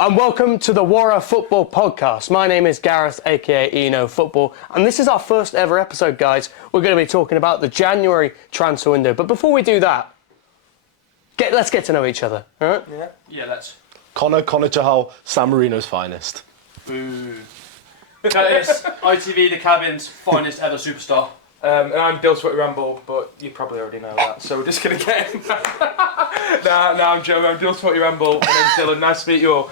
and welcome to the Warra Football Podcast. My name is Gareth, aka Eno Football, and this is our first ever episode, guys. We're going to be talking about the January transfer window. But before we do that, let's get to know each other, all right? Yeah, let's. Connor Chahal, San Marino's finest. Boo. Curtis, ITV, the cabin's finest ever superstar. And I'm Bill Sweaty Ramble, but you probably already know that, so we're just going to get him. Nah, I'm Joe, I'm Bill Sweaty Ramble, my name's Dylan, nice to meet you all.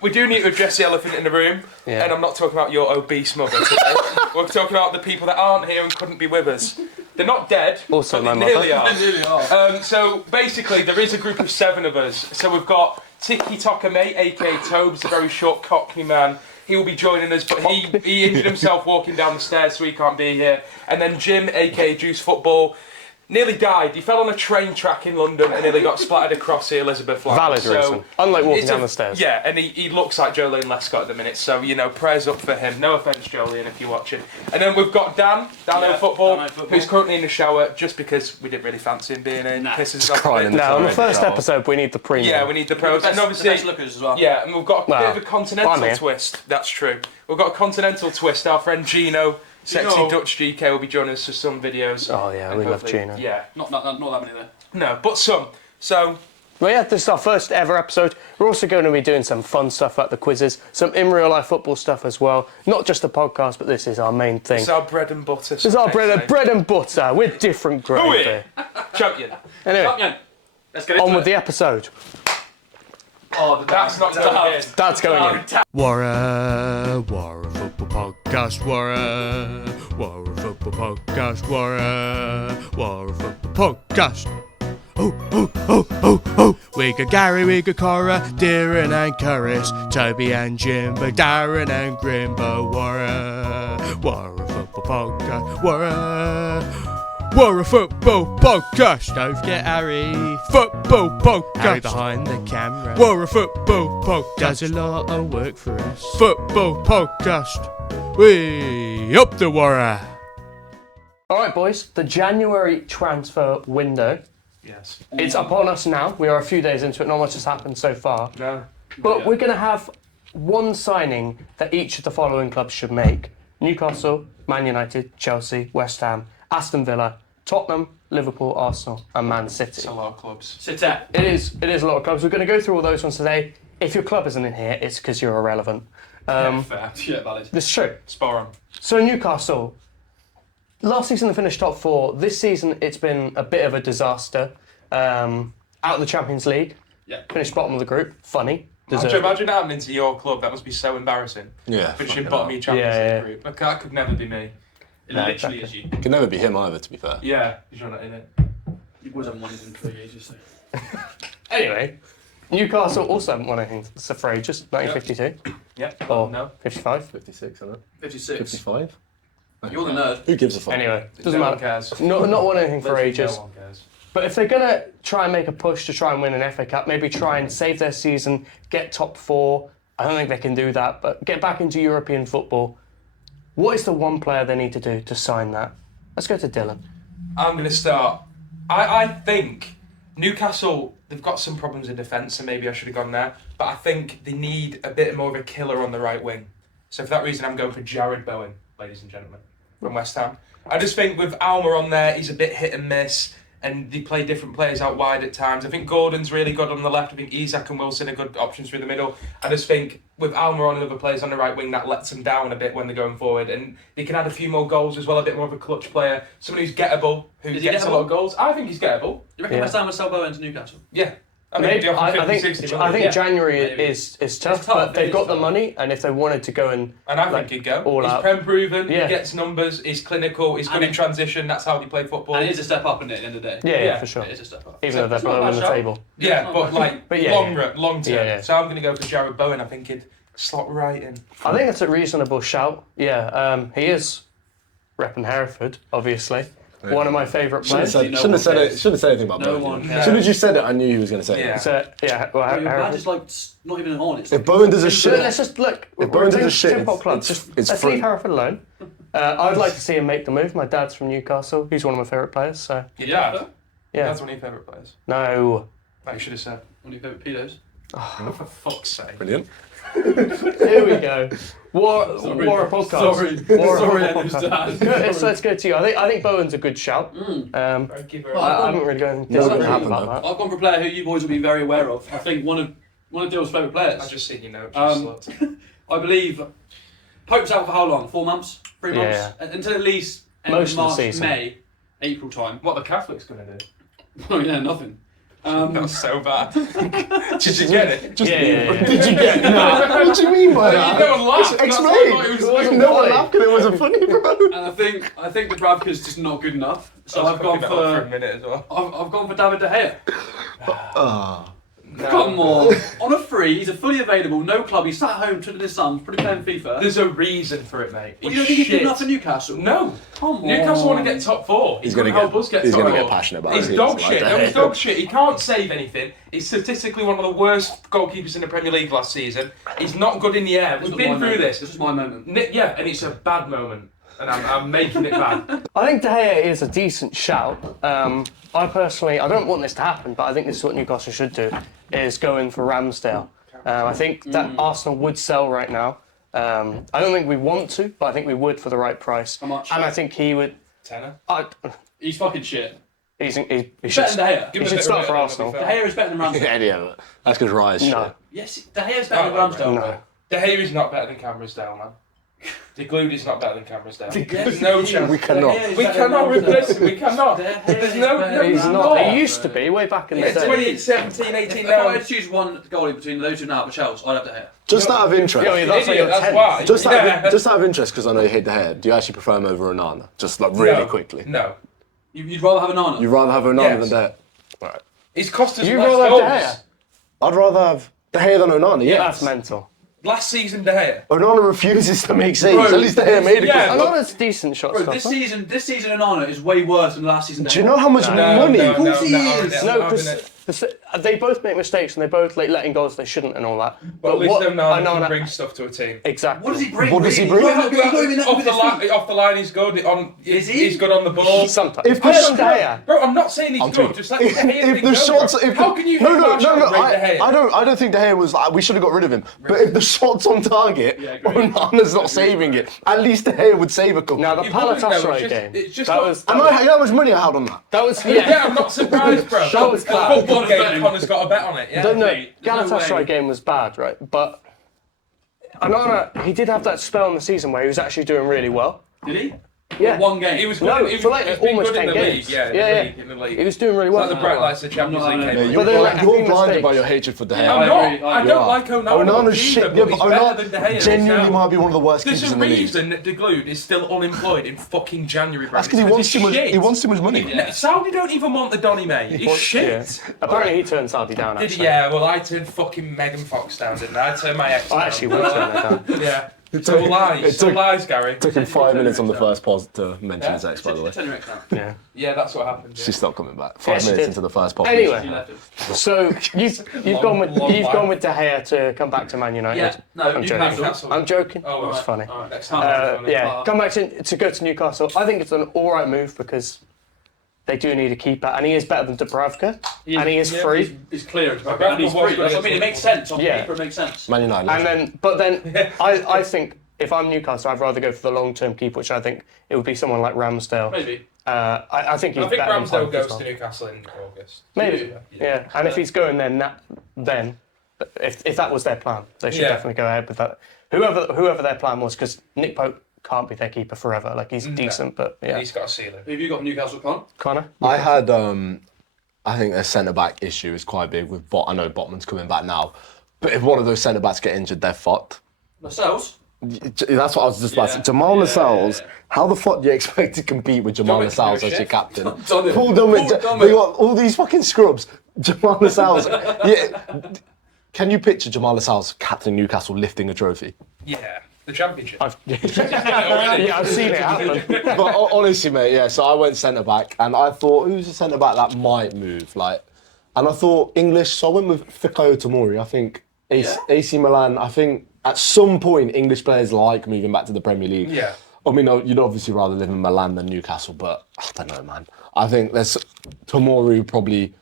We do need to address the elephant in the room, and I'm not talking about your obese mother today. We're talking about the people that aren't here and couldn't be with us. They're not dead, also but my they mother. nearly are. So basically, there is a group of 7 of us. So we've got Tiki Toka Mate, aka Tobes, a very short Cockney man. He will be joining us, but he injured himself walking down the stairs, so he can't be here. And then Jim, aka Juice Football, nearly died. He fell on a train track in London and nearly got splattered across the Elizabeth line. Valid reason. Unlike walking down the stairs. Yeah, and he looks like Jolene Lescott at the minute, so, you know, prayers up for him. No offence, Jolene, if you're watching. And then we've got Dan Football, who's currently in the shower just because we didn't really fancy him being in. Pisses us off. No, on the first episode, we need the premium. Yeah, we need the pros. And obviously, the best lookers as well. Yeah, and we've got a bit of a continental twist. That's true. We've got a continental twist. Our friend Gino, Sexy Dutch GK, will be joining us for some videos. Oh yeah, we love Gino. Yeah. Not that many though. No, but some. So... Well, yeah, this is our first ever episode. We're also going to be doing some fun stuff like the quizzes, some in real life football stuff as well. Not just the podcast, but this is our main thing. It's our bread and butter. This is our bread and butter. We're different gravy. Champion. Anyway, Champion. Let's get into on it. with the episode. Oh, that's not going in. That's going in. Warra Football Podcast, Warra Football Podcast, Warra Football Podcast. Oh. We got Gary, we got Cora, Darren and Curris, Toby and Jim, but Darren and Grimbo, Warra Football Podcast, Warra Football Podcast. Don't forget Harry, Football Podcast. Harry behind the camera. Warra Football Podcast. Does a lot of work for us. Football Podcast. We up the Warra. All right, boys. The January transfer window. Yes. It's upon us now. We are a few days into it. Not much has happened so far. No. But we're going to have one signing that each of the following clubs should make. Newcastle, Man United, Chelsea, West Ham, Aston Villa, Tottenham, Liverpool, Arsenal and Man City. It's a lot of clubs. Sit there. It is a lot of clubs. We're going to go through all those ones today. If your club isn't in here, it's because you're irrelevant. Fair. Yeah, valid. This is true. Spar on. So Newcastle, last season they finished top 4. This season it's been a bit of a disaster. Out of the Champions League. Yeah. Finished bottom of the group. Funny. Imagine that happening to your club. That must be so embarrassing. Yeah. Finishing bottom of your Champions League group. Like, that could never be me. It literally is you. Could never be him either, to be fair. Yeah, you're not in it. You boys haven't won anything in 3 ages, so. Anyway, Newcastle also haven't won anything for ages. 1952. Yeah. Or No. 55. 56, isn't it? 56. 55? You're the nerd. Who gives a fuck? Anyway, doesn't No one matter. cares. Not won anything for Literally ages. No one cares. But if they're going to try and make a push to try and win an FA Cup, maybe try and save their season, get top 4. I don't think they can do that, but get back into European football. What is the one player they need to do to sign that? Let's go to Dylan. I'm going to start. I think Newcastle, they've got some problems in defence, and maybe I should have gone there. But I think they need a bit more of a killer on the right wing. So for that reason, I'm going for Jared Bowen, ladies and gentlemen, from West Ham. I just think with Almer on there, he's a bit hit and miss, and they play different players out wide at times. I think Gordon's really good on the left. I think Isak and Wilson are good options through the middle. I just think with Almer on and other players on the right wing, that lets them down a bit when they're going forward. And they can add a few more goals as well, a bit more of a clutch player. Someone who's gettable, who gets a lot of goals. I think he's gettable. You reckon West Ham would sell Bowen to Newcastle? Yeah. I think January is tough, It's tough, but they've it got is the tough. money, and if they wanted to go and I think he'd go. all He's out. prem proven, Yeah. he gets numbers, he's clinical, he's good in transition, that's how they play football. And it is a step up, isn't it, at the end of the day? Yeah, for sure. It is a step up. Even though they're It's not a below bad on the shout. table. Yeah, but like long term. Yeah. So I'm going to go for Jared Bowen. I think he'd slot right in. I think that's a reasonable shout. Yeah, he is repping Hereford, obviously. Yeah. One of my favourite players. Shouldn't have said anything about No Bowen. one As cares. soon as you said it, I knew he was going to say Yeah. it. So, yeah, well, Your badge Hereford. is like not even honest. If Bowen does a So shit, let's just look. If Bowen does a We're shit, simple it's- clubs. it's- Just it's let's free. leave Hereford alone. I'd like to see him make the move. My dad's from Newcastle. He's one of my favourite players. So Your dad? yeah, That's one of your favourite players. no. Like you should have said. One of your favourite pedos? For fuck's sake. Brilliant. Here we go. Warra podcast. Sorry, Warra Andrew's podcast. dad. Good, so let's go to you. I think Bowen's a good shout. Thank you very I much. haven't really gone No, it disagree didn't happen, about that. I've gone for a player who you boys will be very aware of. I think one of Dill's favourite players. I've just seen your notes. I believe Pope's out for how long? 4 months? 3 months? Yeah. Until at least end Most of of the March, season. May, April time. What the Catholics going to do? Oh yeah, nothing. That's so bad. Did you get it? Just Yeah. Did you get that? What do you mean by that? You don't laugh. That's Explain. why I thought it was No one funny. laughed because it wasn't funny, bro. And I think the Bravka's just not good enough. So I was I've gone cooking that up for a for minute as well. I've gone for David De Gea. Ah. Come on. On a free, he's a fully available, no club, he's sat at home twiddling his thumbs, probably playing FIFA. There's a reason for it, mate. Well, you don't think he's good enough for Newcastle? No. Come on. Newcastle want to get top 4. He's gonna help get- us get he's top gonna 4. get passionate about He's it. dog He's shit. like No, that. he's dog shit. He can't save anything. He's statistically one of the worst goalkeepers in the Premier League last season. He's not good in the air. We've been through this. This is my moment. Yeah, and it's a bad moment. And I'm making it bad. I think De Gea is a decent shout. I personally, I don't want this to happen, but I think this is what Newcastle should do, is go in for Ramsdale. I think that Arsenal would sell right now. I don't think we want to, but I think we would for the right price. How much? And I think he would. Tenner. He's fucking shit. He should, Better than De Gea. he him a should bit start of for a- Arsenal. De Gea is better than Ramsdale. Yeah, but that's because Rise. No. Yes, De Gea's better than Oh, right, Ramsdale. No. De Gea is not better than Cameron-Dale, man. De Glued is not better than Cameron-Dale. Yes, There's no he is. chance. We cannot. De Gea is We better than cannot Ramsdale. replace him. We cannot. De Gea There's is no- better no- than He's no. not. Ramsdale. He used to be way back in the Yeah, day. 2017, 18 If I now. had to choose one goalie between those two now for Chelsea, I'd have De Gea. Just out of interest. Yeah, that's like your That's 10th. why. Just out, Yeah. just out of interest, because I know you hate the hair. Do you actually prefer him over Onana? Just like really No. quickly. No. You'd rather have an Nana? You'd rather have Onana Yes. than De Gea? Right. He's cost us You less rather have goals. De Gea? I'd rather have De Gea than Onana. Yeah. That's mental. Last season, De Gea. Onana refuses to make saves. Bro, At least De Gea made a yeah, couple. Onana's a decent shot Bro, stopper. this season Nana is way worse than last season. Do you know how much money? No, I'm because gonna- they both make mistakes and they both like letting goals they shouldn't and all that. But at least what Onana Onana- can bring stuff to a team. exactly. What does he bring? What does he really? bring? He's not even Off the line, he's good. Is he? He's good on the ball. Sometimes. If I the don't shot- Gea. Bro, I'm not saying he's I'm good. talking- Just let De Gea If the shots, how can you hate no, Martial and rate De Gea? I don't think De Gea was. We should have got rid of him. But if the shot's on target, Yeah, agreed. Onana's not saving it. At least De Gea would save a couple. Now the He wouldn't, though, Galatasaray it's just- game. it's just That not- was and you know how much money I had on that? that was Yeah, I'm not surprised, bro. That was The class. football Betting. game, Connor's got a bet on it. Yeah. No, There's no Galatasaray way. game was bad, right? But Onana, he did have that spell in the season where he was actually doing really well. Did he? Yeah. One game. He was good. No, he for like he's been almost good in 10 the games. league. Yeah, Yeah. in the league. He was doing really well. Like the bright lights of the Champions League. No, came no, in. But then, like, a You're few blinded mistakes. by your hatred for De Gea. Yeah, I'm I not. agree, I I agree. don't like Onana. Onana's either, shit. but Yeah, he's but better than De Gea. genuinely now. might be one of the worst There's keepers a in the league. reason that De Glued is still unemployed in fucking January, bro. That's because he wants too much. Shit. He wants too much money. No, Saudi don't even want the Donny, mate. He's shit. Yeah. Apparently he turned Saudi down. Did Actually. yeah, well, I turned fucking Megan Fox down, didn't I? I turned my ex down. I actually would turn it down. Yeah. So lies. So lies, Gary. Took him 5 minutes on the first pause to mention his ex, by the way. Turn your ex down. Yeah. Yeah, that's what happened. Yeah. She's not coming back. Yeah, 5 she minutes did. into the first pause. Anyway. You left him. So you've gone with long De Gea to come back to Man United. Yeah, no, I'm joking. Newcastle. I'm joking. Oh, It's right. funny. All right, next time. Yeah, come back to go to Newcastle. I think it's an all right move because they do need a keeper, and he is better than Dubravka, and he is free. He's clear. And Bradford he's was free. That's what I mean. It makes sense. On Yeah. paper, it makes sense. Man United. And then, I think if I'm Newcastle, I'd rather go for the long-term keeper, which I think it would be someone like Ramsdale. Maybe. I think he's I think better than Ramsdale Pope as goes well. to Newcastle in August. Maybe, yeah. And if he's going there then if that was their plan, they should Yeah. definitely go ahead with that. Whoever their plan was, because Nick Pope can't be their keeper forever. Like he's decent, but yeah. He's got a ceiling. Have you got Newcastle, Con? Connor. I had, I think a centre back issue is quite big with I know Botman's coming back now, but if one of those centre backs get injured, they're fucked. Lascelles? That's what I was just about to say. Yeah. Jamal Yeah, Lascelles, yeah. how the fuck do you expect to compete with Jamal Dummett can Lascelles do a as your shift. captain? Dummett. Paul Dummett, Paul Dummett. they got all these fucking scrubs. Jamal Lascelles, yeah. Can you picture Jamal Lascelles captain Newcastle lifting a trophy? Yeah, the championship. Yeah, I've seen it happen. But honestly, mate, yeah. So I went centre back, and I thought who's a centre back that might move, and I thought English. So I went with Fikayo Tomori. I think AC Milan. I think at some point English players like moving back to the Premier League. Yeah. I mean, you'd obviously rather live in Milan than Newcastle, but I don't know, man. I think there's Tomori probably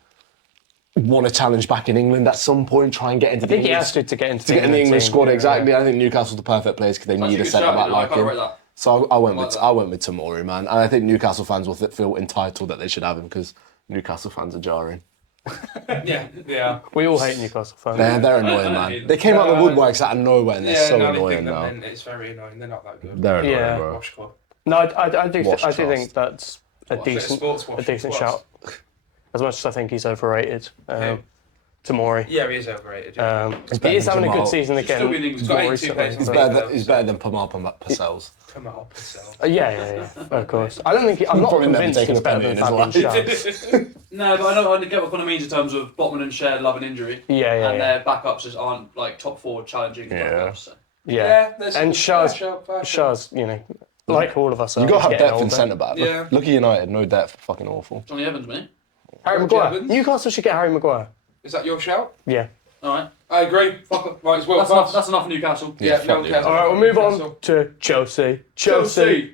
want to challenge back in England at some point, try and get into I think he has to get into in the English team. squad. Exactly. I think Newcastle's the perfect place because they That's need a a good centre shout, back you know, I like kinda him. rate that. So I went with that. Tomori, man, and I think Newcastle fans will feel entitled that they should have him because Newcastle fans are jarring. Yeah. We all hate Newcastle fans. They're annoying, man. They came out the woodworks out of nowhere and they're so annoying now. It's very annoying. They're not that good. They're annoying, Yeah. bro. Wash club. No, I do Wash think that's a Bit of sports wash. decent Plus. shout. As much as I think he's overrated, Tomori. Yeah, he is overrated. Yeah. He is having a Jamal. good season Still again. be in England. He's got more 82 recently, places. but- He's better than Pamal Pascals. Come on, Purcell. Yeah, of course. I don't think I'm not Probably never convinced taken he's a better penny than in his Fabian life. Schär. No, but I get what Connor means in terms of Botman and Cher love an injury. Yeah. And their backups just aren't like top forward challenging Yeah. backups. So. Yeah, there's and fair Schär's, shout, fair shout. Schär's, you know, like all of us. You got to he's have getting depth in older. centre back. Yeah. Look at United, no depth, fucking awful. Johnny Evans, mate. Harry George Maguire. Evans. Newcastle should get Harry Maguire. Is that your shout? Yeah. All right. I agree. Fuck it. Right, it's well That's enough. class. That's enough for Newcastle. Yeah, fuck no one cares. All right, we'll move on to Chelsea. Chelsea.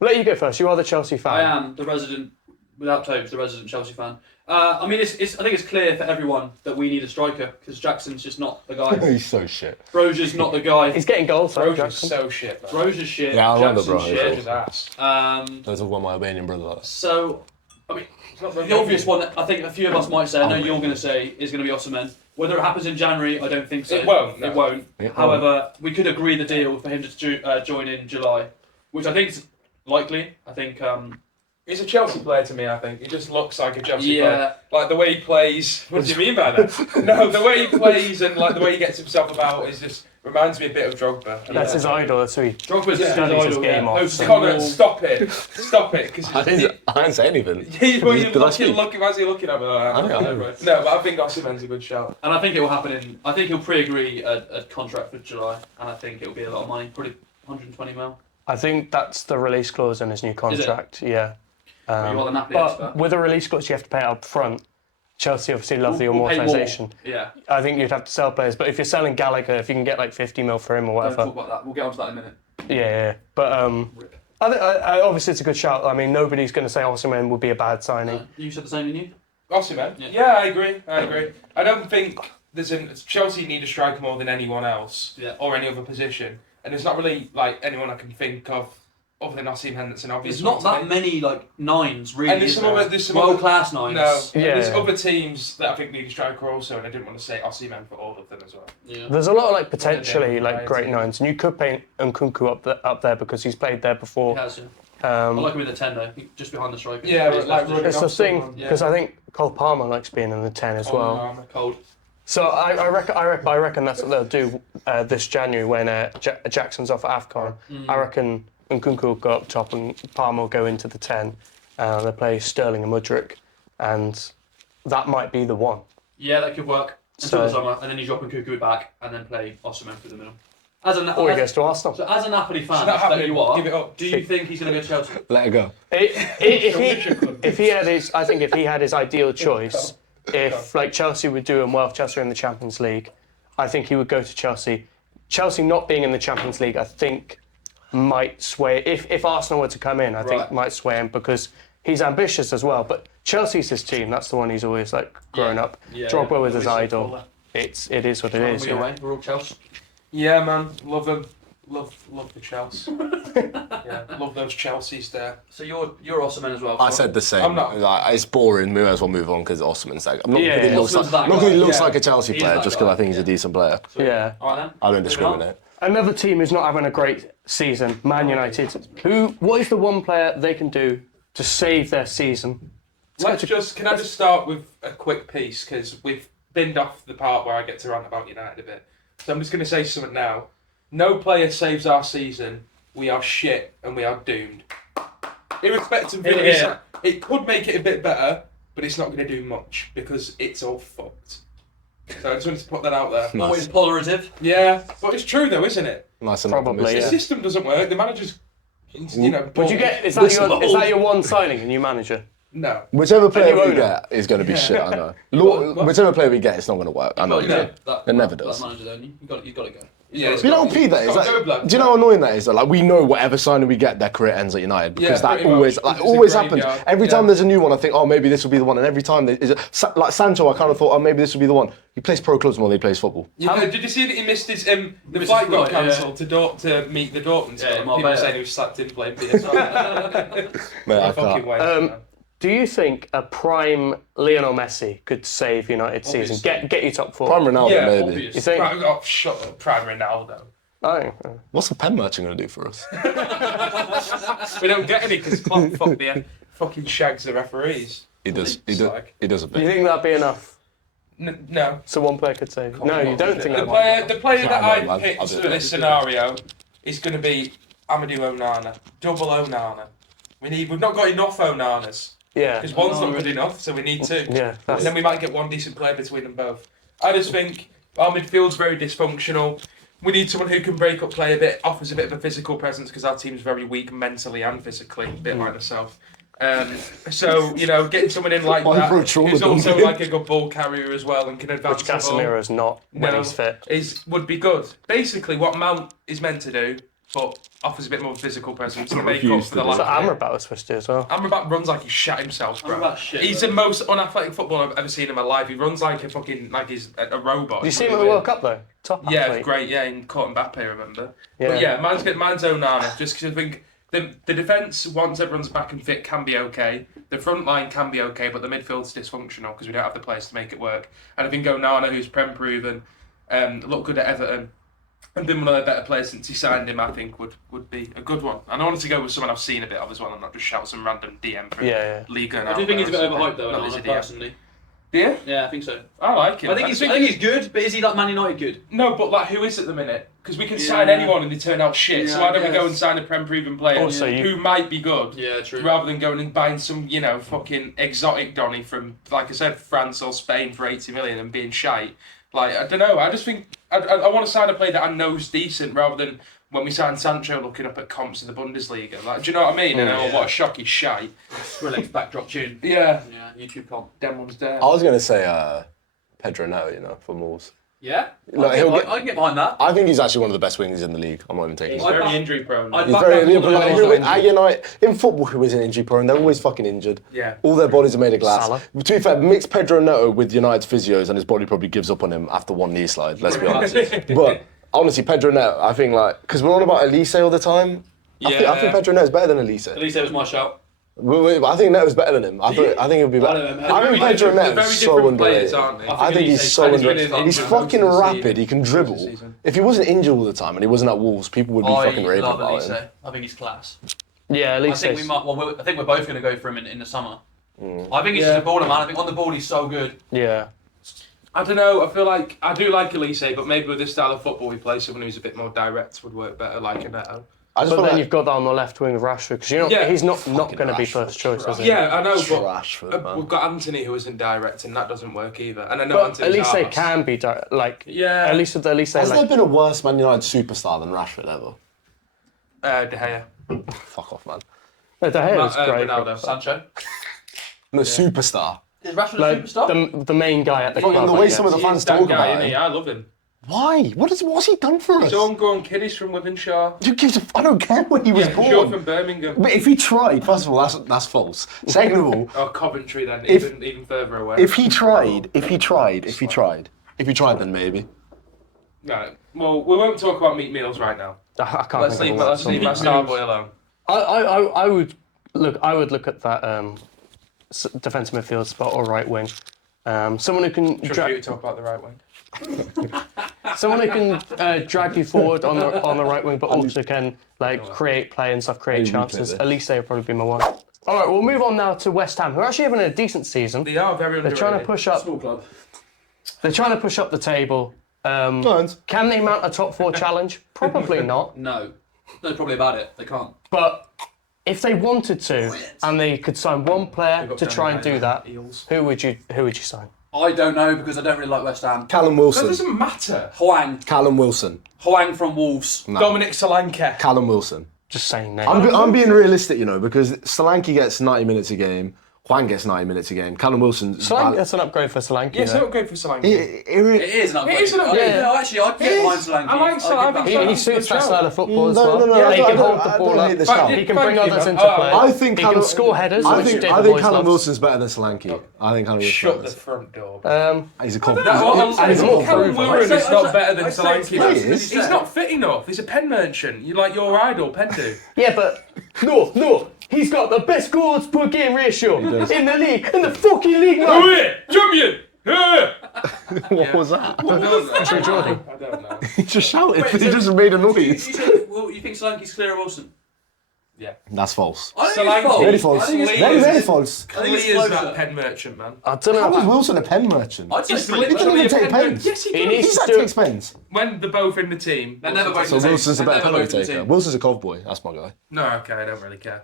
Let you go first. You are the Chelsea fan. I am the resident, without Tobes, the resident Chelsea fan. I mean, I think it's clear for everyone that we need a striker because Jackson's just not the guy. He's so shit. Broja's not the guy. He's getting goals, though, Broja's Jackson. so shit, man. Broja's shit. Yeah, I remember Jackson's bro. shit. His ass. Don't talk about my Albanian brother. So, I mean, It's not very the obvious good. one that I think a few of us might say, I know you're going to say, is going to be Osimhen. Whether it happens in January, I don't think so. It won't, no. It won't. It However, we could agree the deal for him to join in July, which I think is likely. I think. He's a Chelsea player to me, I think. He just looks like a Chelsea Yeah. player. Like the way he plays. What do you mean by that? No, the way he plays and like the way he gets himself about is just reminds me a bit of Drogba. And That's his idol. That's who he Drogba's Yeah. his studies his idol. game Yeah. off. Post Connor, ball. stop it. Stop it. Because I didn't say anything. Well, you're Did I looking, speak? why's he looking at me like that? I don't know. No, but I think Osimhen's a good shout. And I think it will happen in. I think he'll pre-agree a contract for July, and I think it will be a lot of money, probably 120 mil. I think that's the release clause in his new contract. Yeah. You are the Napoli But expert. with a release clause, you have to pay it up front. Chelsea obviously love the We'll pay more. amortisation. Yeah. I think you'd have to sell players, but if you're selling Gallagher, if you can get like 50 mil for him or Don't talk whatever, about that. We'll get onto that in a minute. yeah. But I obviously it's a good shout. I mean, nobody's going to say Osimhen would be a bad signing. You said the same, didn't you? Osimhen? Yeah. Yeah, I agree. I don't think Chelsea need a striker more than anyone else Yeah. or any other position. And there's not really like anyone I can think of other than Osimhen that's an obvious There's not one to that me. many like nines really. And there's some world other class nines. No, and Yeah. there's other teams that I think need a striker also, and I didn't want to say Osimhen for all of them as well. Yeah. There's a lot of like potentially Yeah, like great nines, and you could paint Nkunku up there because he's played there He before. has, yeah. I Um, like him in the 10 though, just behind the striker. Yeah, He's like best it's the Off thing someone, yeah. because I think Cole Palmer likes being in the 10 as well. Armour. cold. So I reckon that's what they'll do this January when Jackson's off at AFCON. I reckon Nkunku will go up top and Palmer will go into the 10. They'll play Sterling and Mudryk, and that might be the one. Yeah, that could work until So- the summer, and then you drop Nkunku back and then play Osimhen through the middle. As a Or he goes to Arsenal. so as a Napoli fan It's not that happening. you are, Give it up. do you think he's going to go to Chelsea? Let it go. If he had his, I think if he had his ideal choice, if like Chelsea would do him well, if Chelsea are in the Champions League, I think he would go to Chelsea. Chelsea not being in the Champions League, I think, might sway. If Arsenal were to come in, I think Right. might sway him because he's ambitious as well. But Chelsea's his team. That's the one he's always like grown up. Yeah, Drogba yeah. was his Obviously, idol. Fuller. It is what it is. We're Yeah. away. We're all Chelsea. Yeah, man, love them. Love the Chelsea. Yeah, love those Chelseas there. So you're Osimhen as well. I said the same. I'm not- Like, it's boring. We may as well move on because Osimhen's like. I'm not Yeah, because he looks Osimhen's that like, not guy. 'cause he looks Yeah. like a Chelsea He's player, that just because guy. I think he's a decent player. Yeah. All right then. I don't Moving on. discriminate. Another team who's not having a great season, Man United. What is the one player they can do to save their season? Can I just start with a quick piece because we've binned off the part where I get to rant about United a bit. So I'm just going to say something now. No player saves our season. We are shit and we are doomed. Irrespective of it, Yeah. it could make it a bit better, but it's not going to do much because it's all fucked. So I just wanted to put that out there. Always polarizative. Yeah, but it's true though, isn't it? Nice and Probably, optimistic. The yeah. system doesn't work. The manager's, Would you get? Is that your one signing, a new manager? No. Whichever player you we own get is going to be shit, I know. What? Whichever player we get, it's not going to work. I know. Yeah, It never does. That manager, don't you? You got to go. Yeah, You know what P that is? Like, do you know how annoying that is? Like, we know whatever signing we get, their career ends at United because that pretty much, always, because it's a always happens. graveyard. Every time there's a new one, I think, oh, maybe this will be the one. And every time, like Sancho, I kind of thought, oh, maybe this will be the one. He plays pro clubs more than he plays football. Did you see that he missed his the his flight got flight, cancelled to meet the Dortmund? Yeah, People Marbella. saying he was slapped in playing PS5. Mate, I Fucking can't. waste, man. Do you think a prime Lionel Messi could save United season? Obviously. Get you top four? Prime Ronaldo, Yeah, maybe. obvious. You think? Shut up, Prime Ronaldo. Oh. What's the pen merchant going to do for us? We don't get any because Klopp fucking shags the referees. He does. He Slag. does a Do you bit. think that'd be enough? No. So one player could save? No, you don't think The that? player that I know, I man. picked I'll do for it. this scenario is going to be Amadou Onana. Double Onana. We've not got enough Onanas. Yeah. Because one's not good enough, so we need two. Yeah. And then we might get one decent player between them both. I just think our midfield's very dysfunctional. We need someone who can break up play a bit, offers a bit of a physical presence because our team's very weak mentally and physically, a bit like myself. So, getting someone in like that who's also like a good ball carrier as well and can advance Which the ball. Casemiro's not when he's fit. Would be good. Basically, what Mount is meant to do, but offers a bit more physical presence to make up for the lack So of it. Amrabat was supposed to do as well. Amrabat runs like he shat himself, bro. Amrabat's shit, He's bro. the most unathletic footballer I've ever seen in my life. He runs like he's a robot. Did you It's see him at really the weird. World Cup though? Top Yeah, athlete. it's great. Yeah, and caught Mbappe, I remember. Yeah. But yeah, mine's Onana, just because I think the defence, once everyone's back and fit, can be okay. The front line can be okay, but the midfield's dysfunctional because we don't have the players to make it work. And I think Onana, who's prem-proven, looked good at Everton, and been one of their better players since he signed him, I think would be a good one. And I wanted to go with someone I've seen a bit of as well and not just shout some random DM for Liga. I do think he's a bit overhyped though, Not as a Onana, DM. personally. Yeah? Yeah, I think so. I like him. I think he's good, but is he like Man United good? No, but like, who is at the minute? Because we can Yeah. sign anyone and they turn out shit. Yeah, so why I don't we go guess. and sign a prem-proven player Also, who might be good, Yeah, true. rather than going and buying some, fucking exotic Donny from, like I said, France or Spain for 80 million and being shite. Like, I don't know. I just think I want to sign a player that I know's decent rather than when we signed Sancho looking up at comps in the Bundesliga. Like, do you know what I mean? And what a shock, he's shite. Skrillex backdrop tune. Yeah. Yeah, YouTube comp. Them ones there. I was going to say Pedro Neto, for Moors. Yeah? Like, I can get behind that. I think he's actually one of the best wingers in the league. I'm not even taking He's it. very injury prone. I'd He's back very, that but like, all the way. at United, in football, who isn't injury prone? They're always fucking injured. Yeah. All their bodies are made of glass. Salah. To be fair, mix Pedro Neto with United's physios and his body probably gives up on him after one knee slide, let's be honest. But honestly, Pedro Neto, I think because we're on about Elise all the time. I think Pedro Neto's better than Elise. At least that was my shout. But I think Neto's better than him. I think he'll be better. don't know, I think They're Pedro very Neto's so different players, underrated. aren't they? I think he's so Elise's underrated. been He's injured fucking most of the rapid. season. He can Most of the dribble. season. If he wasn't injured all the time and he wasn't at Wolves, people would be fucking raving love about Elise. him. I think he's class. Yeah, at I least think we might. Well, I think we're both going to go for him in the summer. I think he's just a baller, man. I think on the ball he's so good. Yeah. I don't know. I feel like I do like Elise, but maybe with this style of football we play, someone who's a bit more direct would work better, like a Neto. I just But feel then like you've got that on the left wing of Rashford because he's not going to be first choice, is he? Yeah, I know, but Rashford, man. we've got Anthony who isn't direct, and that doesn't work either. And I know But Anthony's at least they arse. can be Yeah. At least they Has there been a worse Man United superstar than Rashford ever? De Gea. Fuck off, man. De Gea is great. Ronaldo. Sancho. No, superstar. Is Rashford Like a superstar? the main guy at the Fucking club. the I way guess. some of the He fans is that talk guy, about isn't he? him. I love him. Why? What's he done for us? He's homegrown kid. He's from Withenshaw. Who gives a I don't care when he was Yeah, born. sure, from Birmingham. But if he tried, first of all, that's false. Second of all, Oh, Coventry then, If- even further away. if he tried, then maybe. Right. Well, we won't talk about meat meals right now. I can't Let's think leave, of let's leave my star boy alone. I would look at that defensive midfield spot or right wing. Someone who can Trust you to talk about the right wing. drag you forward on the right wing, but also can create play and stuff, create chances. At least they would probably be my one. All right, we'll move on now to West Ham, who are actually having a decent season. They are very They're underrated. trying to push up. Small club. They're trying to push up the table. Can they mount a top four challenge? Probably not. No. No, probably about it. They can't. But if they wanted to, and they could sign one player to try and do that, who would you sign? I don't know because I don't really like West Ham. Callum That Wilson. doesn't matter. Callum Wilson. Hwang from Wolves. Dominic Solanke. Callum Wilson. Just saying names. I'm being realistic, because Solanke gets 90 minutes a game. Juan gets 90 minutes a game. Callum Wilson. That's an upgrade for Solanke. Yeah, so upgrade for Solanke. It is an upgrade. It is an upgrade. No, actually, I'd get mine Solanke. I like Solanke. He suits that style of football as No, well. no, He I can don't- hold the I ball don't up. hate the shout. He can Thank bring you, others man. into play. I think he can Callum- score headers. I which think David Moyes Callum loves. Wilson's better than Solanke. I think Callum Wilson's Shut better. the front door. He's a confident. he's more Callum proven. Wilson is not better than I'd say Solanke. Yeah, he is. He's not fit enough. He's a pen merchant. You like your idol, Pendu. Yeah, but no. He's got the best goals per game ratio in the league, in the fucking league, man. Here, champion! Here! What was that? I don't know. True Geordie. I don't know. He just shouted. Wait, He so- just made a You noise. said, well, you think Solanke's clearer Wilson? Yeah. That's false. I think Solanke. it's false. Very I false. think it's Very, close. very false. I think it's Clears closer. that pen merchant, man. I don't know. How was About, Wilson a pen merchant? I'd say He's it's pretty doesn't literally even a take pen merchant. pens. Yes, he He does. needs He's to that do. takes pens. When they're both in the team. They're never both So the same. Wilson's a They're better never penalty both the taker. same. Wilson's a cowboy. That's my guy. No, okay, I don't really care.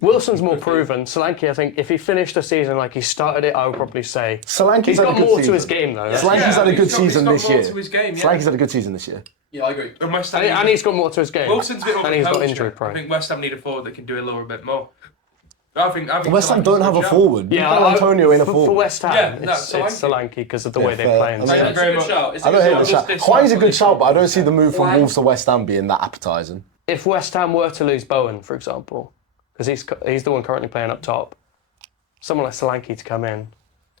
Wilson's more proven. Solanke, I think, if he finished the season like he started it, I would probably say Solanke's he's had a got good more season. to his game though. Solanke's had a good he's got season this more year. to his game, yeah. Solanke's had a good season this year. Yeah, I agree. And West Ham And he's got more to his game. Wilson's a bit and he's got overcoached, injury man. I prone. think West Ham need a forward that can do a little bit more. I think West Ham Solanke's don't have good a shout. forward. Yeah, You've got Antonio in a for forward. West Ham, Yeah, it's that's Solanke because of the Yeah, way they fair. play. And I stuff. mean, It's a very good much. shout. It's a I don't good hate shout. the shout. this Quite a one. good shout, but I don't see the move from Why? Wolves to West Ham being that appetising. If West Ham were to lose Bowen, for example, because he's the one currently playing up top, someone like Solanke to come in.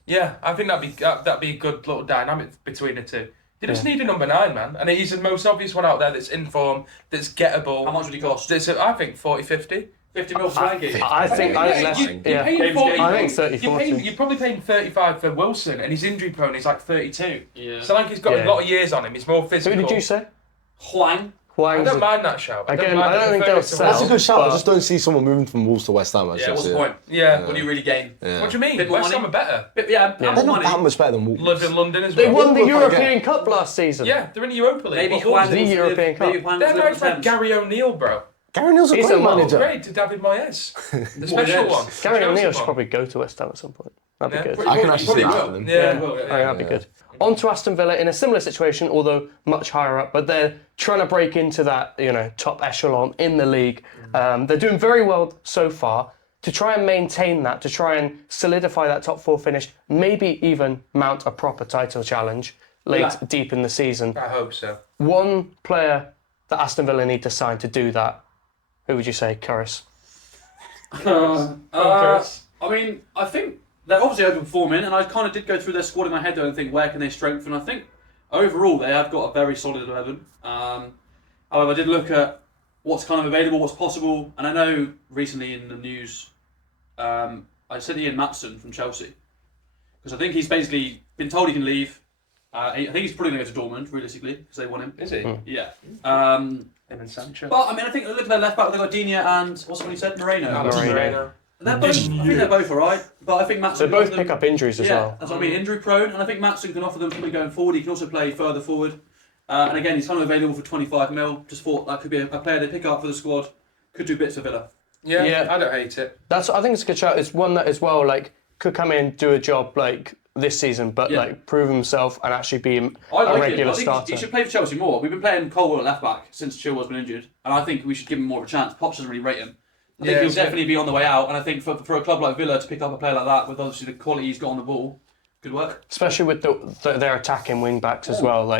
Yeah, I think that'd be a good little dynamic between the two. They just need a number 9, man. And he's the most obvious one out there that's in form, that's gettable. How much would he cost? I think 40-50. 50 mil for Solanke. I think less. You're Yeah, paying 40. I think 30-40. You're probably paying 35 for Wilson, and he's injury prone. He's like 32. Yeah. Solanke's got Yeah. a lot of years on him. He's more Who physical. did you say? Huang. I Huang's don't mind that shout. Again, mind I don't it. think Prefer they'll it to sell. That's a Wilson. good shout. I but- just don't see someone moving from Wolves to West Ham. Yeah, what's the Chelsea. point? Yeah. What do you really gain? Yeah. What do you mean? Bit more West Ham money? are better. Yeah, They're more not money. that much better than Wolves. Live in London as They well. won the What if I European Cup last season. Yeah, they're in the Europa League. Maybe What Huang Wolves? the was European Cup. Maybe Huang They're was nice like Thames. Gary O'Neill, bro. Gary O'Neill's a He's great a model. manager. Great to David Moyes. The special Moyes. one. Gary Chelsea O'Neill should one. probably go to West Ham at some point. That'd be Yeah. good. I can actually see Probably that will. happening. Yeah. Well, I think that'd be good. On to Aston Villa in a similar situation, although much higher up, but they're trying to break into that, top echelon in the league. They're doing very well so far. To try and maintain that, to try and solidify that top 4 finish, maybe even mount a proper title challenge deep in the season. I hope so. One player that Aston Villa need to sign to do that, who would you say, Curris? I mean, I think they're obviously overperforming, and I kind of did go through their squad in my head though and think, where can they strengthen? I think overall they have got a very solid 11. However, I did look at what's kind of available, what's possible, and I know recently in the news, I said Ian Maatson from Chelsea, because I think he's basically been told he can leave. I think he's probably going to go to Dortmund, realistically, because they want him. Is he? Yeah. Him and Sancho. But I mean, I think look at their left back. They've got Dina and what's the one he said, Moreno. Moreno. They're both. I think they're both alright, but I think Maatson. They can both offer them- pick up injuries as Yeah, well. that's what I mean. Injury prone, and I think Maatson can offer them something going forward. He can also play further forward, and again, he's kind of available for 25 mil. Just thought that could be a player they pick up for the squad. Could do bits for Villa. Yeah. I don't hate it. I think it's a good shout. It's one that as well, could come in, do a job this season, but Yeah. prove himself and actually be I a like regular him. I think starter. he should play for Chelsea more. We've been playing Colwell at left back since Chilwell's been injured, and I think we should give him more of a chance. Poch doesn't really rate him. I think he'll definitely be on the way out, and I think for a club like Villa to pick up a player like that with obviously the quality he's got on the ball, good work. Especially with their attacking wing backs as well.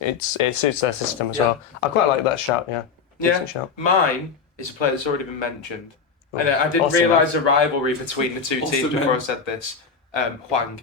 It suits their system as well. I quite like that shout. Yeah. Decent shout. Mine is a player that's already been mentioned. And I didn't Awesome, realise the rivalry between the two Awesome, teams man. before I said this. Huang.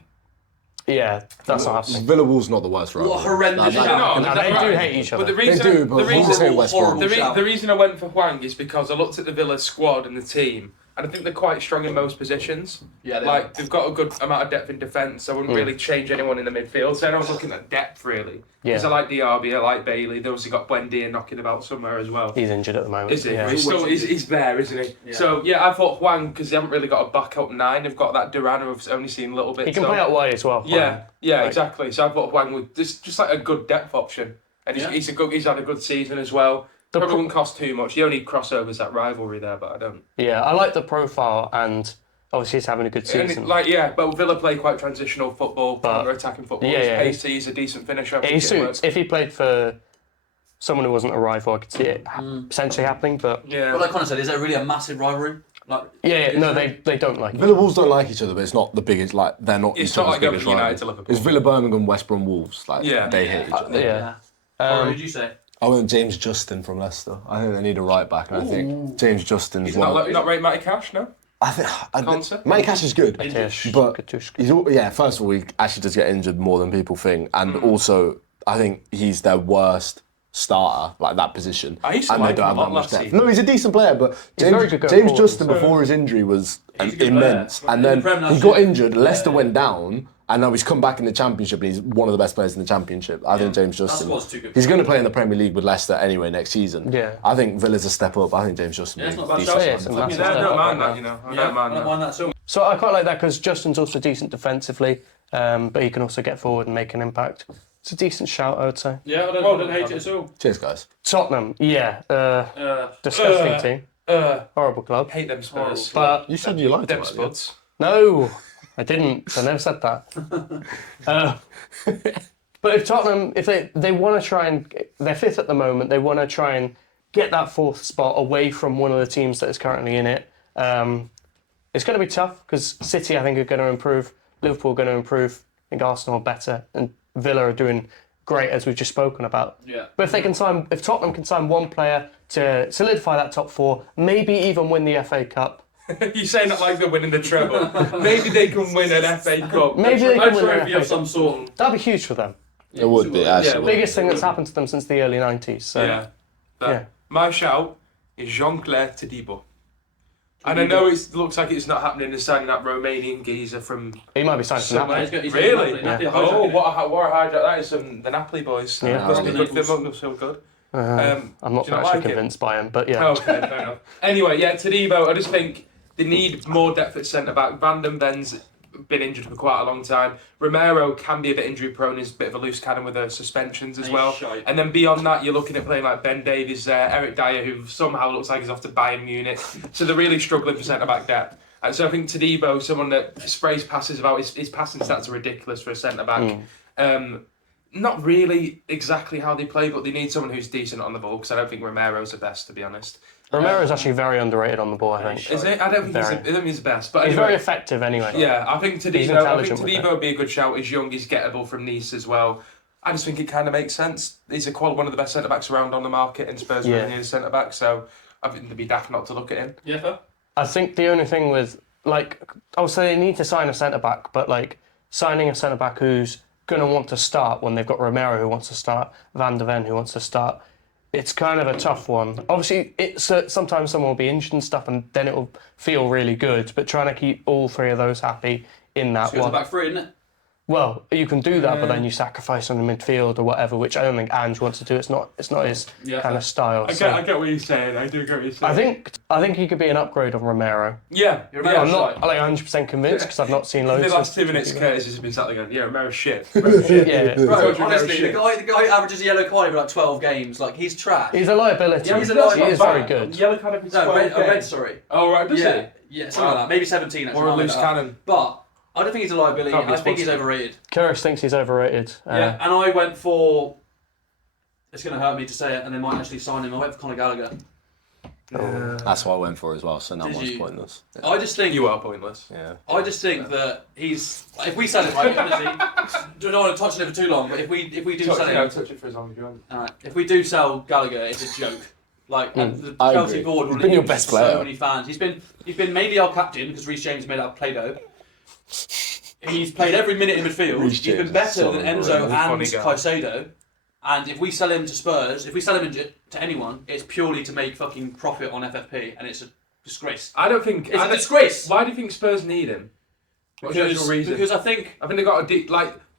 Yeah, that's not happening. Villa Wolves not the worst rival. What a horrendous Nah, shout. No, they do hate each other. But the They reason, do, but the Wolves reason, hate West Brom. Horrible. the reason I went for Huang is because I looked at the Villa squad and the team, and I think they're quite strong in most positions. Yeah, they are. They've got a good amount of depth in defence. I wouldn't really change anyone in the midfield. So I was looking at depth really. Because I like Diaby, I like Bailey. They also got Buendia knocking about somewhere as well. He's injured at the moment. Is he? Yeah. He's there, isn't he? Yeah. So I thought Huang, because they haven't really got a backup 9. They've got that Duran who I've only seen a little bit. He can play out wide as well. Yeah, exactly. So I thought Huang was just like a good depth option, and he's had a good season as well. Probably wouldn't cost too much. The only crossover is that rivalry there, but I don't. Yeah, I like the profile, and obviously he's having a good season. But Villa play quite transitional football, counter-attacking football. Yeah, He's yeah. pacey, he's a decent finisher. He suits. If he played for someone who wasn't a rival, I could see it potentially happening. But Yeah. But like Connor said, is there really a massive rivalry? Like, No, they don't like it. Villa Wolves don't like each other, but it's not the biggest. Like they're not. It's each not other's like going biggest from United rivals. to Liverpool. It's Villa, Birmingham, West Brom, Wolves. Like Yeah. they hate each other. Yeah. What did you say? I went James Justin from Leicester. I think they need a right back, and I think James Justin's He's one. not rate Matty Cash, no? I think Conte? Matty Cash is good, Katish. but first of all, he actually does get injured more than people think, and also I think he's their worst starter, like that position, I used to and like they don't him have a that lot much last depth. season. No, he's a decent player, but very good going James forward, Justin so- before his injury was He's a good immense, player. and In then the Prem last he got year. injured. Leicester went down. And now he's come back in the Championship and he's one of the best players in the Championship. I think James Justin. squad's too good. He's going to play in the Premier League with Leicester anyway next season. Yeah. I think Villa's a step up. I think James Justin Yeah, it's will not be a bad decent. shout. Yeah, it's a massive Yeah, I step don't up mind right that, now. you know. I Yeah, don't mind I don't that. mind that so. So I quite like that because Justin's also decent defensively, but he can also get forward and make an impact. It's a decent shout, I would say. Yeah, I don't hate it at all. Cheers, guys. Tottenham, disgusting team, horrible club. Hate them Spurs. But You said you liked them him. Spuds. no, I didn't. I never said that. But if Tottenham, if they want to try and they're fifth at the moment, they want to try and get that fourth spot away from one of the teams that is currently in it. It's going to be tough because City, I think, are going to improve. Liverpool are going to improve. I think Arsenal are better, and Villa are doing great, as we've just spoken about. Yeah. But if Tottenham can sign one player to solidify that top four, maybe even win the FA Cup. You saying that like they're winning the treble. Maybe they can win an FA Cup. Maybe they A can win trophy the of FA some Cup. sort. That'd be huge for them. It would be, actually. Biggest thing that's happened to them since the early 90s. So. Yeah. But Yeah. my shout is Jean-Claire Todibo. And I know it looks like it's not happening to signing that Romanian geezer from He might be signed for somewhere. Napoli. He's got Really? Napoli. Oh, what a hijack that is from the Napoli boys. Yeah. Must be good. Naples. They must feel good. I'm not do you not actually like him? convinced by him, but yeah. Okay, fair enough. Anyway, yeah, Todibo, I just think they need more depth at centre back. Van den Ben's been injured for quite a long time. Romero can be a bit injury prone, he's a bit of a loose cannon with the suspensions as And well. he's shite. And then beyond that, you're looking at playing like Ben Davies there, Eric Dyer, who somehow looks like he's off to Bayern Munich. So they're really struggling for centre back depth. And so I think Todibo, someone that sprays passes about, his passing stats are ridiculous for a centre back. Not really exactly how they play, but they need someone who's decent on the ball because I don't think Romero's the best, to be honest. Romero's actually very underrated on the ball, I think. Is it? I don't think he's the best. But He's anyway, very effective anyway. yeah, I think Todibo. intelligent with it. Would be a good shout. He's young. He's gettable from Nice as well. I just think it kind of makes sense. He's one of the best centre backs around on the market, and Spurs really need a centre back. So I think they'd be daft not to look at him. Yeah, fair. I think the only thing with, obviously they need to sign a centre back, but signing a centre back who's going to want to start when they've got Romero who wants to start, Van der Ven who wants to start, it's kind of a tough one. Obviously, sometimes someone will be injured and stuff, and then it will feel really good. But trying to keep all three of those happy in that It's one. back three, isn't it? Well, you can do that, but then you sacrifice on the midfield or whatever, which I don't think Ange wants to do. It's not his kind of style. I get what you're saying. I do get what you're saying. I think he could be an upgrade on Romero. Yeah, I'm not 100% convinced because I've not seen loads. the last of 2 minutes, Curtis has been sat there going, "Yeah, Romero's shit." Yeah, Bro, Bro, honestly, shit. the guy averages a yellow card over 12 games. Like, he's trash. he's a liability. Yeah, he's a He liability. is very good. Yellow card every No, 12 red, games. sorry. Oh right, does Yeah, it? yeah, something like that. Maybe 17 actually. Or a I'll make loose that up. cannon. But I don't think he's a liability. Can't be I think he's responsible. overrated. Karius thinks he's overrated. Yeah, and I went for. It's going to hurt me to say it, and they might actually sign him. I went for Conor Gallagher. That's what I went for as well. So that Did one's you? pointless. Yeah. I just think. You are pointless. Yeah. I just think that he's. If we sell him, right, honestly, don't want to touch on it for too long. But if we do sell him, Touch it for as long as you want. alright, if we do sell Gallagher, it's a joke. Like the I Chelsea agree. board He's will been your lose best so player. many fans. He's been mainly our captain because Reece James made out of Play-Doh. He's played every minute in midfield. Reece He's James been is better so than good. Enzo He's a funny and guy. Caicedo. And if we sell him to Spurs, if we sell him to anyone, it's purely to make fucking profit on FFP, and it's a disgrace. I don't think. It's a disgrace. Why do you think Spurs need him? What's the actual reason? Because I think I think they got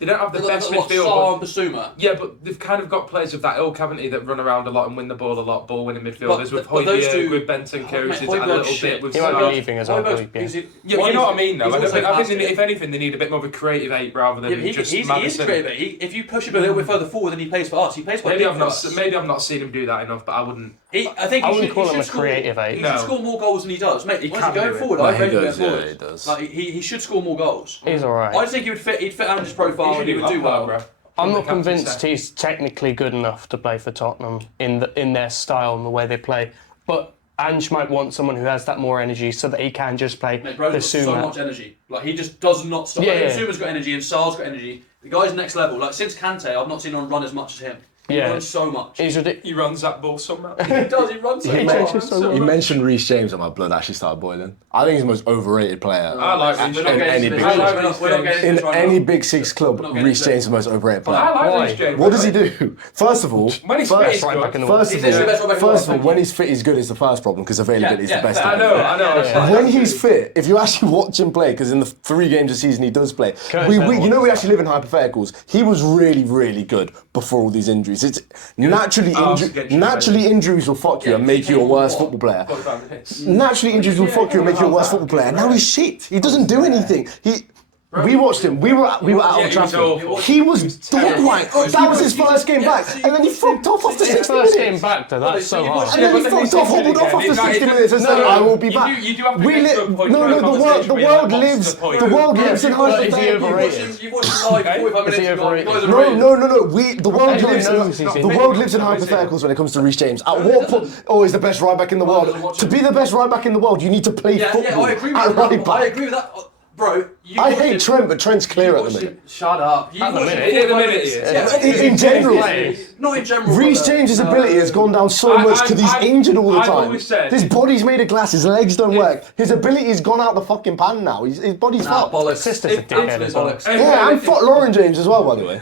they don't have the best what, midfield. Saar but- and Basuma. Yeah, but they've kind of got players of that ilk, haven't they, that run around a lot and win the ball a lot, ball-winning midfielders with but those Højbjerg, two- with Benton, Karius, Mate, a little Højbjerg's bit shit. with He might be Saar. leaving as well. Højbjerg, Højbjerg. Yeah, you know what I mean, though. He's I also think fast, if anything, they need a bit more of a creative 8 rather than Yeah, but just he is Madison. creative. If you push him a little bit further forward than he plays for us, he plays quite Maybe big I've for not. us. Maybe I've not seen him do that enough, but I wouldn't. I think I he wouldn't should, call he him should a score, creative He eight. should No. score more goals than he does, mate. He Once can you go do it. forward, No, I he rate him does, going forward. yeah, he does. Like he should score more goals. He's alright. I just think he'd fit Andrew's profile He and he should would do well. bro. I'm not The captain convinced said. he's technically good enough to play for Tottenham in their style and the way they play. But Ange might want someone who has that more energy so that he can just play Mate, bro's got so Basuma. much energy. Like, he just does not stop. Yeah, Like, yeah. Basuma's got energy and Sar's got energy. The guy's next level. Like, since Kante, I've not seen him run as much as him. He Yeah. runs so much. He's ridiculous. He runs that ball somehow. He does, he runs so He much. changes so You much. mentioned Reece James and my blood actually started boiling. I think he's the most overrated player. I like We're Reece not James. getting any into big this. league. We're not getting into In this right any now. Big Six club, We're not getting Reece into James is the most overrated player. I like Why? Reece James. What does he do? First of all, When he's fit, he's Right back in good. the First He's of literally the best right back in the all, world, when he's fit, he's good is the first problem because availability is the best. I thing. know. When he's fit, if you actually watch him play, because in the 3 games a season he does play, Curtis we Edwards. you know we actually live in hypotheticals. He was really, really good before all these injuries. It's naturally injuries will fuck you and make you a worse football player. Naturally injuries will fuck you and make you a worse football player. Now he's shit. He doesn't do anything. We watched him. We were out Yeah, of he was Trafford. awful. He was dog wank. That was his first game back, and then he fucked off after His 60 first minutes. game back, though, that's so hard. And then he fucked off, hobbled off after 60 minutes and said, "I will be back." You do have to We get to a li- point no, where no, a conversation the where you're world like, what's lives. the point? The world lives in But is he hypotheticals. overrated? You watched him live 45 minutes Is he ago. overrated? You guys are No, rated. no, no, no. The world Everyone lives knows he's in in the world lives in hypotheticals when it comes to Reece James. At what point? Oh, he's the best right back in the doesn't world. watch To him. be the best right back in the world, you need to play Yeah, football I agree with at that. right back. I agree with that. Bro, you I watched hate him- Trent, but Trent's clear you at the watched minute. him- Shut up. You At the watched him minute. 45 In the minute minutes. he is. Yeah. In general. Not in general. Reece brother. James' ability has gone down so I- much because he's I've- injured all the I've time. always said- His body's made of glass, his legs don't work. His ability's gone out the fucking pan now. His body's Nah, fucked. bollocks. Sister's a dickhead as well. Bollocks. Yeah, and fuck Lauren James as well, by the way.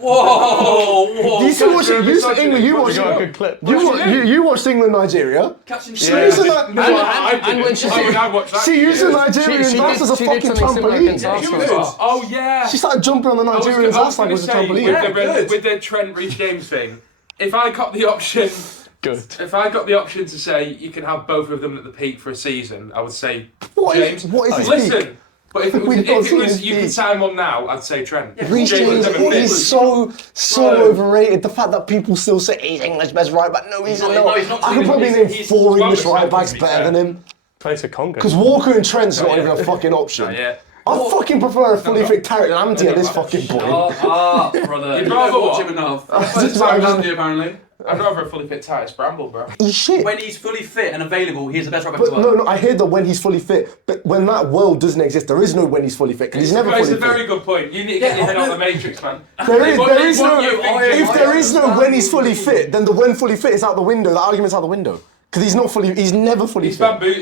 Whoa. You used to watch England, you We watched got a good clip. you watched England Nigeria. Catching She shit. used to And when she I watched that. she used the Nigerian She ass as a did fucking something similar against trampoline. Arsenal. Oh yeah. She started jumping on the Nigerian's ass like it was a trampoline. good. With the Trent Reece James thing, if I got the option, Good. if I got the option to say you can have both of them at the peak for a season, I would say What is- James. what is his Listen, peak? but if it We was, don't if see it was his you peak. could sign one now, I'd say Trent. Reece James was never is fit. so Bro. overrated. The fact that people still say he's English best right back. No, he's not- not. no, he's not. I could probably name He's 4 well English right respected, backs to be better fair. than him. Plays for Congo. Because Walker and Trent's not yeah. even a fucking option. Yeah. I fucking prefer a fully fit Tarek Lamptey at this fucking point. Brother. You'd You rather don't watch what? him enough. just That's like- Andy, apparently. I'd rather a fully fit Titus Bramble, bro. He's shit. When he's fully fit and available, he's the best right back in But the world. no, I hear that when he's fully fit, but when that world doesn't exist, there is no when he's fully fit because he's never It's fully a very fit. good point. You need to get your head out of the matrix, man. There They is want no. you If there is no when he's fully fit, then the when fully fit is out the window. The argument's out the window because he's not fully. He's never fully He's fit. bamboo.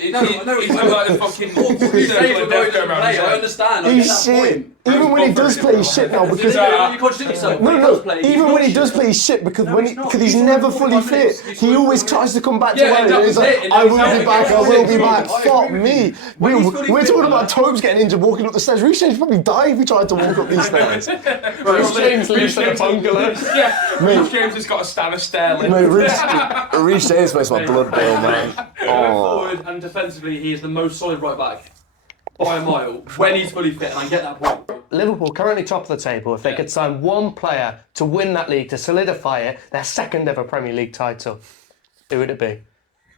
No, He's like the fucking. He's circle of death going around play. his I head. understand. I He's get that shit. point. Even when he does play, he's shit now because. You contradict yourself. When he does play, he's Even not when he shit. does play, he's shit because he's not. he's He's never already fully 45 fit. minutes. He always tries to come back to Yeah, where and that he is. was Like, it, and I then will he's be never back. I getting will fit. be back. I Fuck agree with me. you. When he's fully We're fit, talking man. about Tobes getting injured walking up the stairs. Reece James probably die if he tried to walk up these stairs. Reece James lives in a bungalow. Yeah, Mate. Reece James has got a stand of Sterling. Mate, Reece James makes my blood boil, man. Going forward and defensively, he is the most solid right back by a mile when he's fully fit, and I get that point. Liverpool currently top of the table. If they could sign one player to win that league, to solidify it, their second ever Premier League title, who would it be?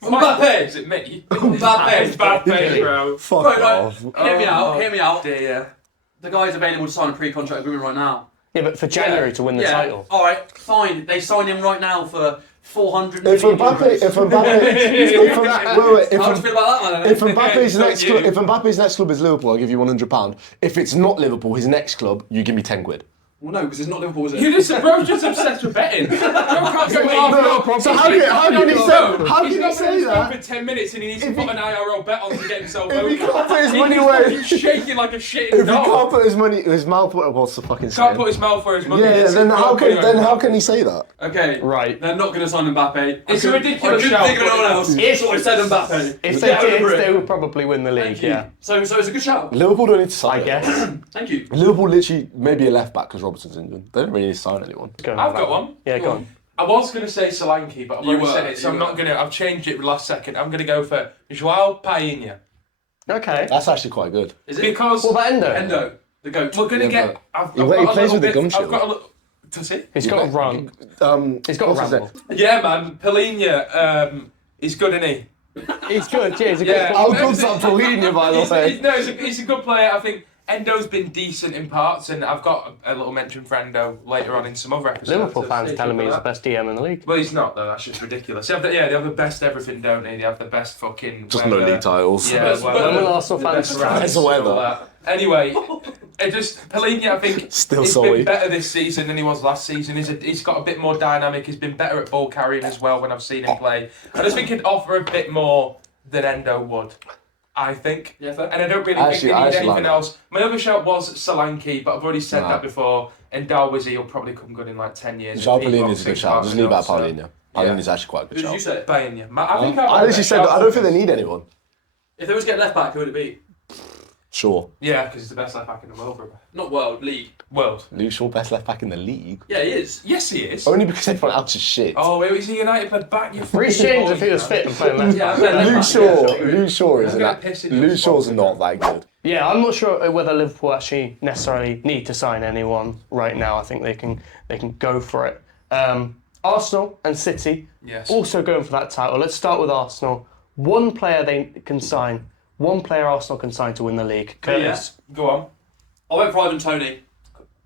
Mbappe! Is it me? Mbappe! It's bad pay, bro. Fuck Right, off. hear me out, hear me out. Dear. The guy's available to sign a pre-contract agreement right now. Yeah, but for January to win the title. Alright, fine. They sign him right now for 400 If million Mbappe, euros. if Mbappe, How do you feel about that, man? if Mbappe's Not next you. club, if Mbappe's next club is Liverpool, I'll give you £100. If it's not Liverpool, his next club, you give me £10. Well, no, because it's not Liverpool, is it? You just, bro's just obsessed with betting. Bro can't go half an So how can he say that? For 10 minutes and he needs to put an IRL bet on to get himself over. If he can't put his He's money where, fucking shaking like a shit if he dog. can't put his money, his mouth, what's the fucking Can't saying? put his mouth where his money Yeah, is. then how can he say that? Okay, Right. they're not going to sign Mbappe. It's a ridiculous I couldn't shout, think of but- anyone else. That's what I said Mbappe. If Get they over did, it. they would probably win the league, Thank you. yeah. So it's a good shout. Liverpool don't need to sign I him. guess. Thank you. Liverpool literally maybe a left back because Robertson's injured. They don't really need to sign anyone. Go on, I've that got one. Yeah, go on. I was going to say Solanke, but I've You already were, said it, so you I'm not were. going to. I've changed it last second. I'm going to go for João Painha. Okay. That's actually quite good. Is it? Because What about Endo? Endo, the goat. we're going to Yeah, get. I've he got a plays little with the bit- gum I've shield. got a little. Does he? He's got a run. He's got a what's his ramble. name? Yeah, man. Painha, he's good, isn't he? He's good, yeah, he's a good Yeah. How player. good's that Paulinho, by the way? He's a good player. I think Endo's been decent in parts, and I've got a little mention for Endo later on in some other episodes. Liverpool so fans stay telling tuned me for he's the that. best DM in the league. Well, he's not though. That's just ridiculous. They have the best everything, don't they? They have the best fucking. Just weather. no league titles. Yeah, When will Arsenal the fans best try? rounds It's the and all weather. that. Anyway, it just Pellegrini, I think, Still he's sorry. been better this season than he was last season. He's got a bit more dynamic. He's been better at ball carrying as well when I've seen him play. I just think he'd offer a bit more than Endo would. I think. Yeah, fair. And I don't really Actually, think I they need actually like anything that. else. My other shout was Solanke, but I've already said Nah. that before. And Darwizi will probably come good in like 10 years. João If he Paulini's a good boxing shout. Just leave out partner, Paulinho. so- Paulini's actually quite a Who good did you shout. say? Bayern, yeah. I think I actually said I don't think they need anyone. If they was to get left back, who would it be? Sure. Yeah, because he's the best left back in the world, brother. Not world, league. World. Luke Shaw, best left back in the league. Yeah, he is. Yes, he is. Only because everyone else is shit. Oh, wait, he's a United led back. You Reece James, if he was fit and playing left Yeah, back. I bet Luke left Shaw, back, yeah, Luke Shaw is I'm gonna that. piss in your Luke Shaw's spot. not that good. Yeah, I'm not sure whether Liverpool actually necessarily need to sign anyone right now. I think they can go for it. Arsenal and City Yes. also going for that title. Let's start with Arsenal. One player they can sign. One player Arsenal can sign to win the league. Curtis. Go on. I went for Ivan Toney.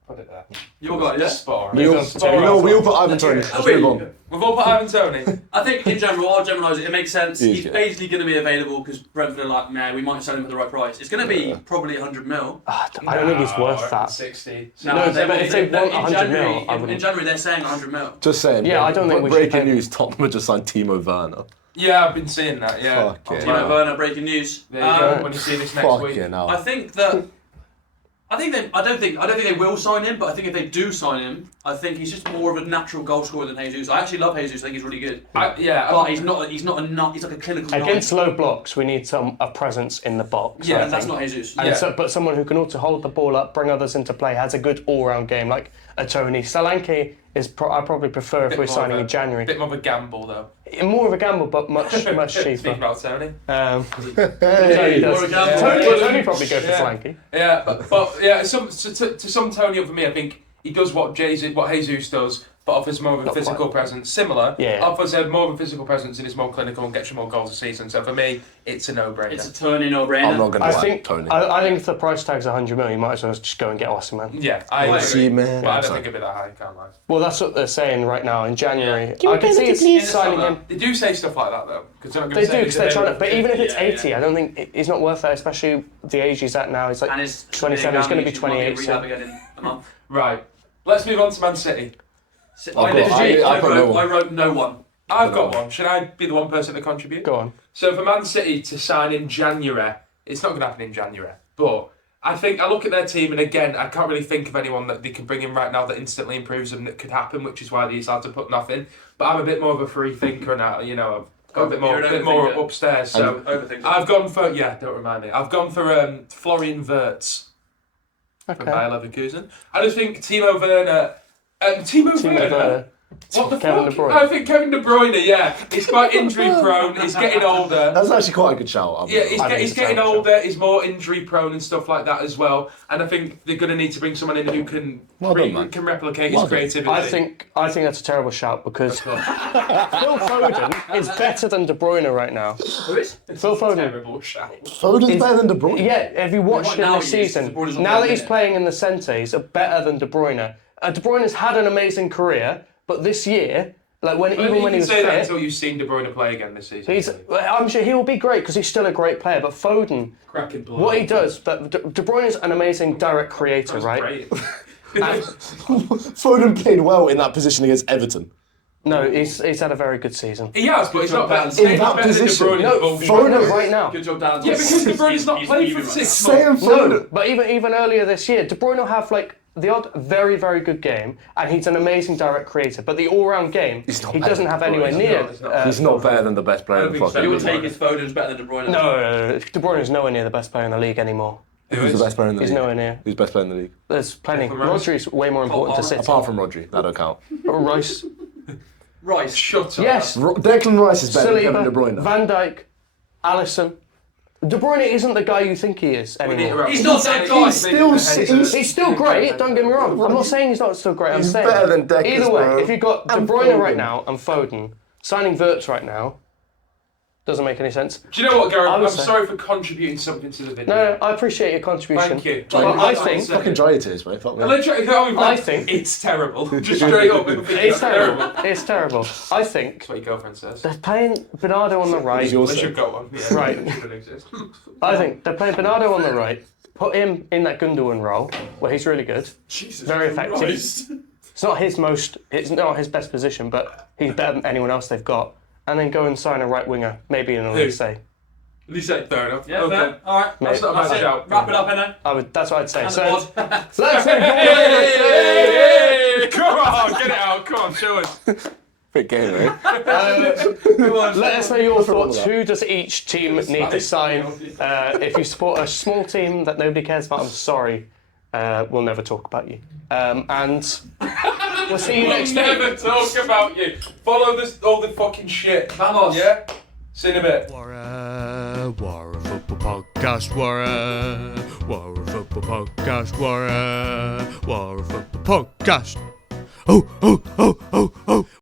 Put it there. You all got it, yeah? Spot on. We all, Spot on. no, we all put Ivan Toney. Oh, Let's wait. move on. We've all put Ivan Toney. I think in general, I'll generalise it. It makes sense. He is He's good. basically going to be available because Brentford are like, man, we might sell him for the right price. It's going to be probably 100 mil. I don't think he's worth that. 60. No, but if they want 100 mil, I in wouldn't. January they're saying 100 mil. Just saying. Yeah, I don't think we should Breaking pay- news: Tottenham just signed Timo Werner. Yeah, I've been seeing that, yeah. Fuck it. Timo Yeah. Werner, breaking news. There you go, when you see this next week. Fucking hell. I think that. I don't think they will sign him, but I think if they do sign him, I think he's just more of a natural goal scorer than Jesus. I actually love Jesus. I think he's really good. But he's not a nut. He's like a clinical Against nine. low blocks, we need a presence in the box. Yeah, I and that's think. not Jesus. And Yeah. but someone who can also hold the ball up, bring others into play, has a good all-round game, like a Tony. Solanke is I probably prefer if we're signing in January. Bit more of a gamble, though. More of a gamble, but much cheaper. Speaking about Tony. Tony Hey, does. more a gamble. Tony probably go for Yeah. Solanke. Yeah, but yeah, to some Tony over me, I think he does what Jesus does, but offers more of a Not physical quite. presence. Similar, Yeah. offers more of a physical presence and is more clinical and gets you more goals a season. So for me, it's a no-brainer. It's a Tony no-brainer. I'm not going to I like think Tony. I think if the price tag's 100 million, you might as well just go and get Osimhen. Yeah, I Wait, agree. see, man. But I don't Sorry. think it'd be that high, can't lie. Well, that's what they're saying right now in January. Yeah. I can see in the it's signing summer. him. They do say stuff like that though, because they're not They going to do say because they're trying to. But even if it's Yeah, 80, yeah. I don't think he's not worth that. Especially the age he's at now. He's like And his 27. He's going to be 28. Rehab So. again in a month. Right, let's move on to Man City. I put no one. I wrote no one. I've got one. Should I be the one person to contribute? Go on. So for Man City to sign in January, it's not going to happen in January. But I think I look at their team, and again, I can't really think of anyone that they can bring in right now that instantly improves them that could happen, which is why these lads have put nothing. But I'm a bit more of a free thinker, and I've got a bit more, You're an more overthinker. upstairs. So Overthinking. I've gone for don't remind me. I've gone for Florian Wirtz from Okay. Bayer Leverkusen. I just think Timo Werner. Timo Werner. What the Kevin fuck? De Bruyne. I think Kevin De Bruyne, yeah. He's quite injury prone, he's getting older. That's actually quite a good shout. I'll be Yeah, honest. he's, I think he's it's getting a older, he's more injury prone and stuff like that as well. And I think they're going to need to bring someone in who can Well done, man. can replicate Well his done. creativity. I think that's a terrible shout because Phil Foden is better than De Bruyne right now. Who is? Phil Foden. Terrible shout. Foden's better than De Bruyne. Yeah, have you watched Right him now this he is, season? De Bruyne's not Now that playing he's in it. playing in the centre, he's better than De Bruyne. De Bruyne has had an amazing career, but this year, like But even you when he can was say that fit, until you've seen De Bruyne play again this season. I'm sure he will be great because he's still a great player. But Foden, cracking blood. what he does, but De Bruyne is an amazing direct creator, That's right? great. And- Foden played well in that position against Everton. no, he's had a very good season. He has, but he's not better. In saying he's that better than De position. Bruyne is No, bullshit. Foden right now. Good job, Dan. Yeah, because De Bruyne's not He's played leaving for right 6 now. months. Saying No, Foden. but even earlier this year, De Bruyne will have like the odd very, very good game, and he's an amazing direct creator. But the all-round game, He's not he better doesn't than have De Bruyne. anywhere He's near. not, he's not. He's not better than the best player I in the don't think so. fucking You would league. take his Foden's better than De Bruyne. No, De Bruyne is nowhere near the best player in the league anymore. Who's the best player in the He's league? nowhere near. Who's the best player in the league? There's plenty. Declan Rice. Rodri's way more important to Palmer. City. Apart from Rodri, that don't count. Rice. Rice. Shut up. Yes. Declan Rice is better than Kevin De Saliba, Bruyne. Van Dijk, Alisson. De Bruyne isn't the guy you think he is anymore. He's not that guy. He's still great, don't get me wrong. I'm not saying he's not still great. I'm He's saying better than Deckers, either way, bro. if you've got De And Bruyne right Foden. now and Foden, signing Wirtz right now, Doesn't make any sense. Do you know what, Gareth? I would I'm say- sorry for contributing something to the video. No, I appreciate your contribution. Thank you. But I think Fucking dry it is, mate. Fuck me. I think- it's terrible. Just straight up. it's terrible. It's terrible. I think That's what your girlfriend says. they're playing Bernardo on the right. It's yours, They sir. should go on. Yeah, Right. it shouldn't exist. I think they're playing Bernardo on the right. Put him in that Gundogan role where he's really good. Jesus Very effective. Christ. It's not his best position, but he's better than anyone else they've got. And then go and sign a right winger, maybe in Elise. At least say fair enough. Yeah, Okay. fair. All right. That's not a That's bad it. shout. Wrap it up, Enno. That's what I'd say. And So the pod. let's Hey, come on, get it out. Come on, show us. Bit gay, mate. let us know your thoughts. that. Who does each team need to sign? If you support a small team that nobody cares about, I'm sorry. We'll never talk about you. And we'll see you next week. Never talk about you. Follow this, all the fucking shit. Vamos. Yeah? See you in a bit. Warra Football Podcast, Warra Football Podcast, Warra Football Podcast. Oh, oh, oh, oh, oh.